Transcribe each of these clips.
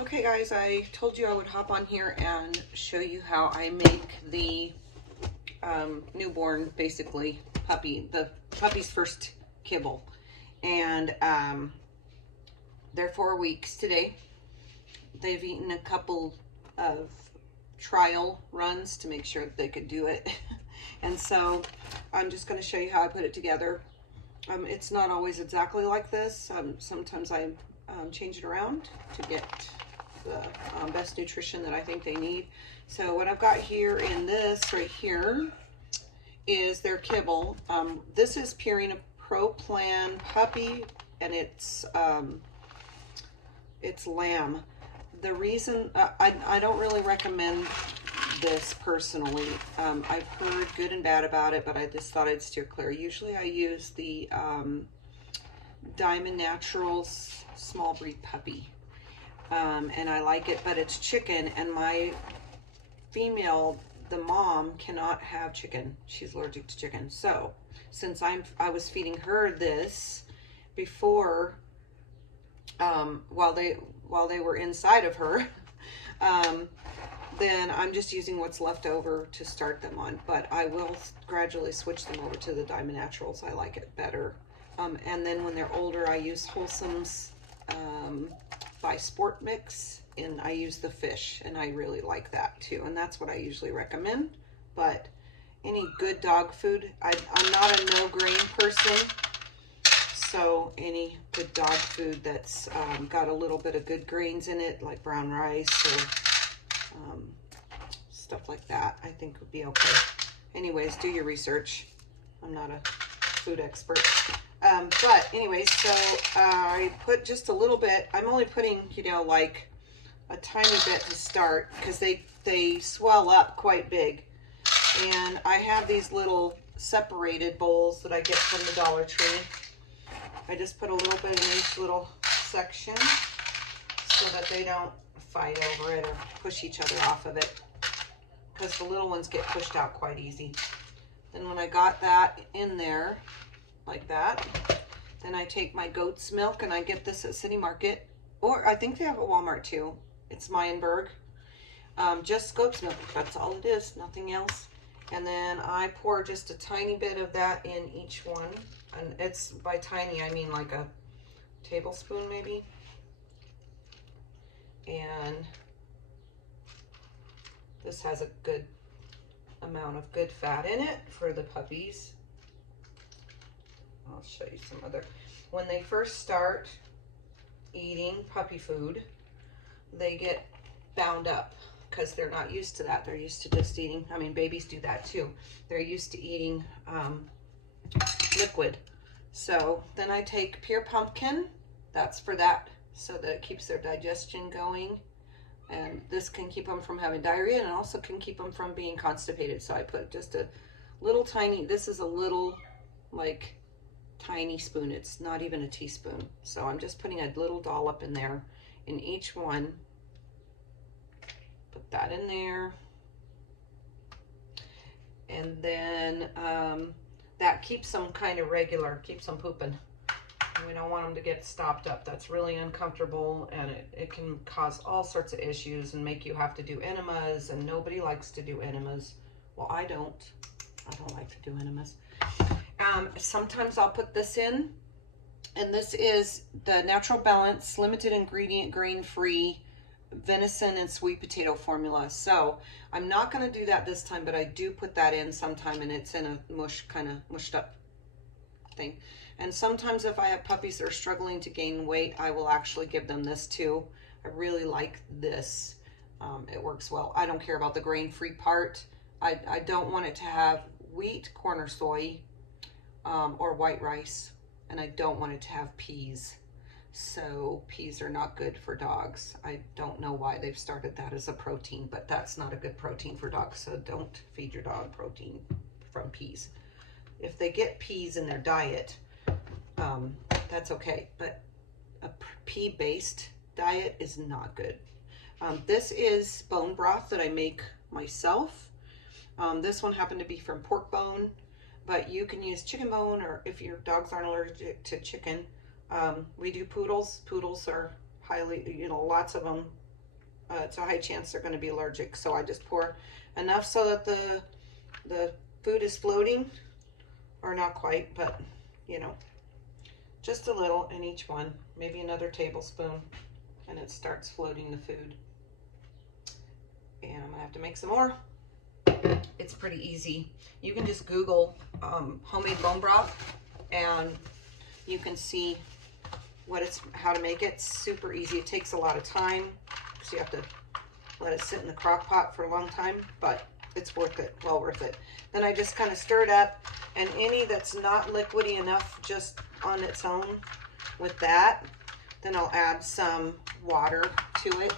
Okay guys, I told you I would hop on here and show you how I make the newborn, basically, the puppy's first kibble. And they're 4 weeks today. They've eaten a couple of trial runs to make sure that they could do it. And so I'm just going to show you how I put it together. It's not always exactly like this. Sometimes I change it around to get the best nutrition that I think they need. So what I've got here in this right here is their kibble. This is Purina Pro Plan Puppy, and it's lamb. The reason I don't really recommend this personally. I've heard good and bad about it, but I just thought I'd steer clear. Usually I use the Diamond Naturals small breed puppy. And I like it, but it's chicken, and my female, the mom, cannot have chicken. She's allergic to chicken. So since I was feeding her this before, while they were inside of her, then I'm just using what's left over to start them on. But I will gradually switch them over to the Diamond Naturals. I like it better. And then when they're older, I use Wholesome's by Sport Mix, and I use the fish, and I really like that too, and that's what I usually recommend. But any good dog food, I'm not a no grain person, so any good dog food that's got a little bit of good grains in it, like brown rice or stuff like that, I think would be okay. Anyways, do your research. I'm not a food expert. But anyways, so I put just a little bit. I'm only putting, like a tiny bit to start, because they swell up quite big. And I have these little separated bowls that I get from the Dollar Tree. I just put a little bit in each little section so that they don't fight over it or push each other off of it, because the little ones get pushed out quite easy. Then when I got that in there, like that, then I take my goat's milk, and I get this at City Market, or I think they have at Walmart too. It's Meyenberg, just goat's milk. That's all it is, nothing else. And then I pour just a tiny bit of that in each one, and it's, by tiny I mean like a tablespoon maybe. And this has a good amount of good fat in it for the puppies. I'll show you some other. When they first start eating puppy food, they get bound up because they're not used to that. They're used to just eating, I mean, babies do that too. They're used to eating liquid. So then I take pure pumpkin. That's for that, so that it keeps their digestion going. And this can keep them from having diarrhea, and it also can keep them from being constipated. So I put just a little tiny, this is a little, like, tiny spoon. It's not even a teaspoon. So I'm just putting a little dollop in there in each one. Put that in there. And then that keeps them kind of regular, keeps them pooping. We don't want them to get stopped up. That's really uncomfortable, and it can cause all sorts of issues and make you have to do enemas, and nobody likes to do enemas. Well, I don't like to do enemas. Sometimes I'll put this in, and this is the Natural Balance limited ingredient grain-free venison and sweet potato formula. So I'm not going to do that this time, but I do put that in sometime, and it's in a kind of mushed up thing. And sometimes if I have puppies that are struggling to gain weight, I will actually give them this too. I really like this. It works well. I don't care about the grain-free part. I don't want it to have wheat, corn, or soy, or white rice, and I don't want it to have peas. So peas are not good for dogs. I don't know why they've started that as a protein, but that's not a good protein for dogs. So don't feed your dog protein from peas. If they get peas in their diet, that's okay, but a pea-based diet is not good. This is bone broth that I make myself. This one happened to be from pork bone, but you can use chicken bone, or if your dogs aren't allergic to chicken. We do poodles. Poodles are highly, lots of them it's a high chance they're going to be allergic. So I just pour enough so that the food is floating, or not quite, but you know, just a little in each one, maybe another tablespoon, and it starts floating the food. And I'm gonna have to make some more. It's pretty easy. You can just Google homemade bone broth, and you can see how to make it. It's super easy. It takes a lot of time, so you have to let it sit in the crock pot for a long time, but it's worth it, well worth it. Then I just kind of stir it up, and any that's not liquidy enough just on its own with that, then I'll add some water to it.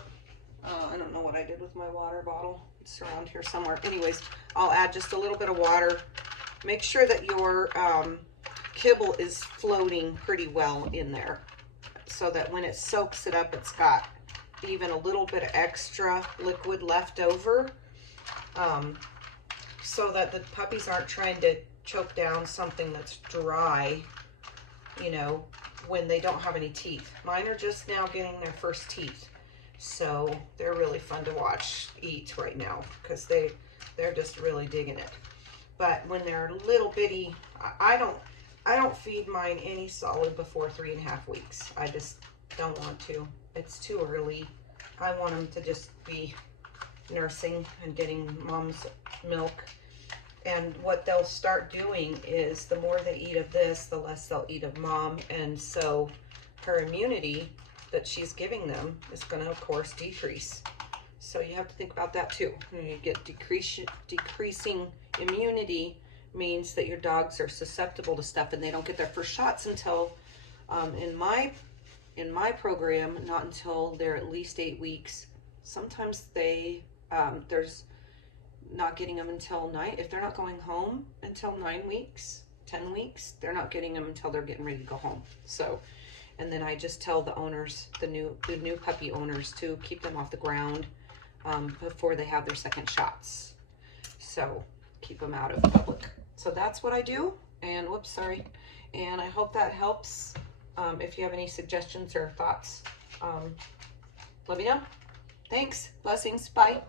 I don't know what I did with my water bottle. It's around here somewhere. Anyways, I'll add just a little bit of water. Make sure that your kibble is floating pretty well in there, so that when it soaks it up, it's got even a little bit of extra liquid left over, so that the puppies aren't trying to choke down something that's dry, you know, when they don't have any teeth. Mine are just now getting their first teeth, so they're really fun to watch eat right now, because they're just really digging it. But when they're little bitty, I don't feed mine any solid before 3.5 weeks. I just don't want to. It's too early. I want them to just be nursing and getting mom's milk. And what they'll start doing is, the more they eat of this, the less they'll eat of mom. And so her immunity that she's giving them is going to, of course, decrease. So you have to think about that too. When you get decreasing immunity, means that your dogs are susceptible to stuff, and they don't get their first shots until, in my program, not until they're at least 8 weeks. Sometimes there's not getting them until 9. If they're not going home until 9 weeks, 10 weeks, they're not getting them until they're getting ready to go home. So, and then I just tell the owners, the new puppy owners, to keep them off the ground before they have their second shots. So keep them out of public. So that's what I do. And whoops, sorry. And I hope that helps. If you have any suggestions or thoughts, let me know. Thanks. Blessings. Bye.